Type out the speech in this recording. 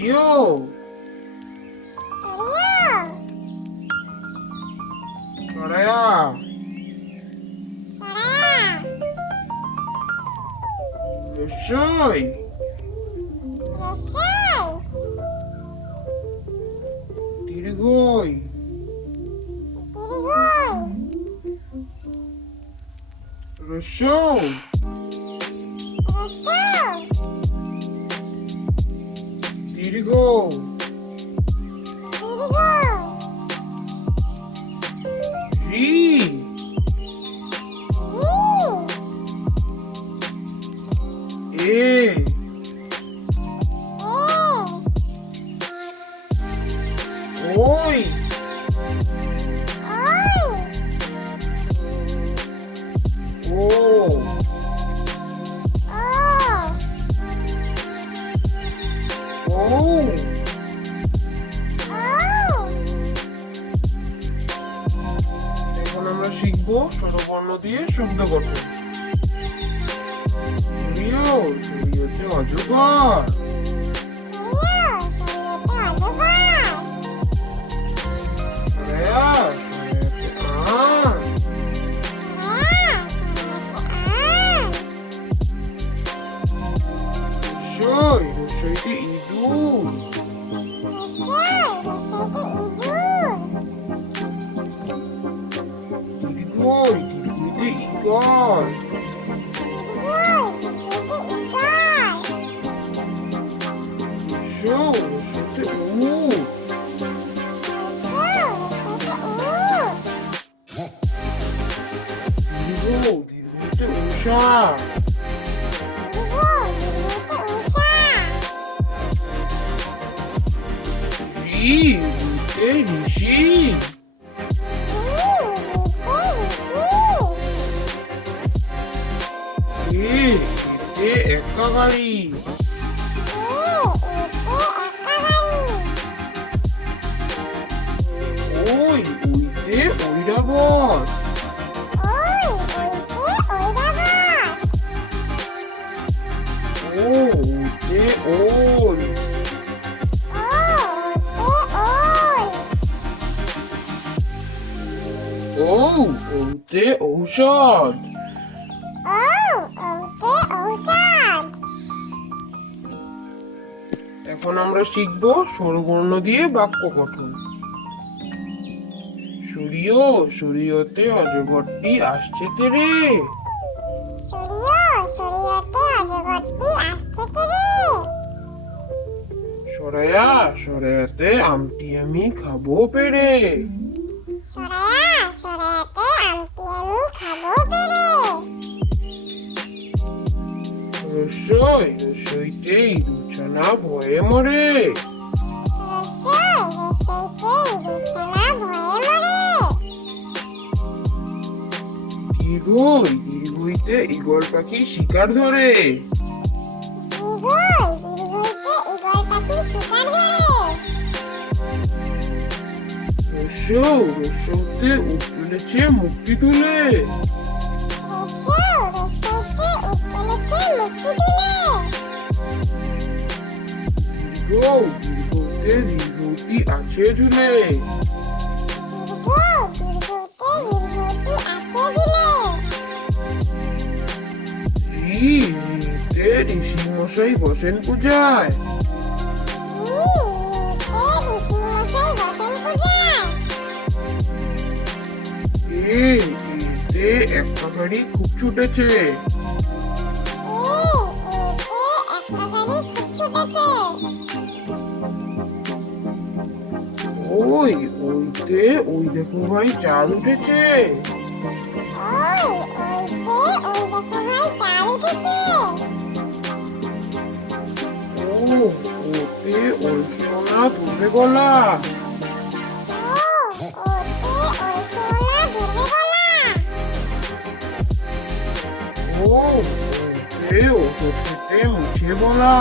সরিও সরায়া রসই দীর্ঘই রসৌ দীর্ঘ রি এ ওই ও ও এখন আমরা শিখবো স্বরবর্ণ দিয়ে শব্দ গঠন। শরীয়তে অজগর রসইতে ইঁদুর দীর্ঘইতে ইগল রসইতে উট দীর্ঘইতে উষা ঋষি একা গাড়ি ওই উইতে ঐরাবত ও উইতে ওই ওতে ঔষধ এখন আমরা শিখবো স্বরবর্ণ দিয়ে বাক্য গঠন। শরীয়তে অজগরটি আসছে tere সরায়াতে আমটি আমি খাবো পরে রসইতে ইঁদুরছানা ভয়ে মরে দীর্ঘইতে ঈগল পাখি শিকার ধরে রসৌতে উঠ তুলেছে মুক্তি তুলে দীর্ঘতে দীর্ঘটি আছে ঝুলে ঋষি মশাই বসেন পূজায় একটা গাড়ি খুব ছুটেছে ওইতে ওই দেখো ভাই চাঁদ উঠেছে ওতে ওলছেও না তুলবে গলা ওষুধ খেতে মুছে বলা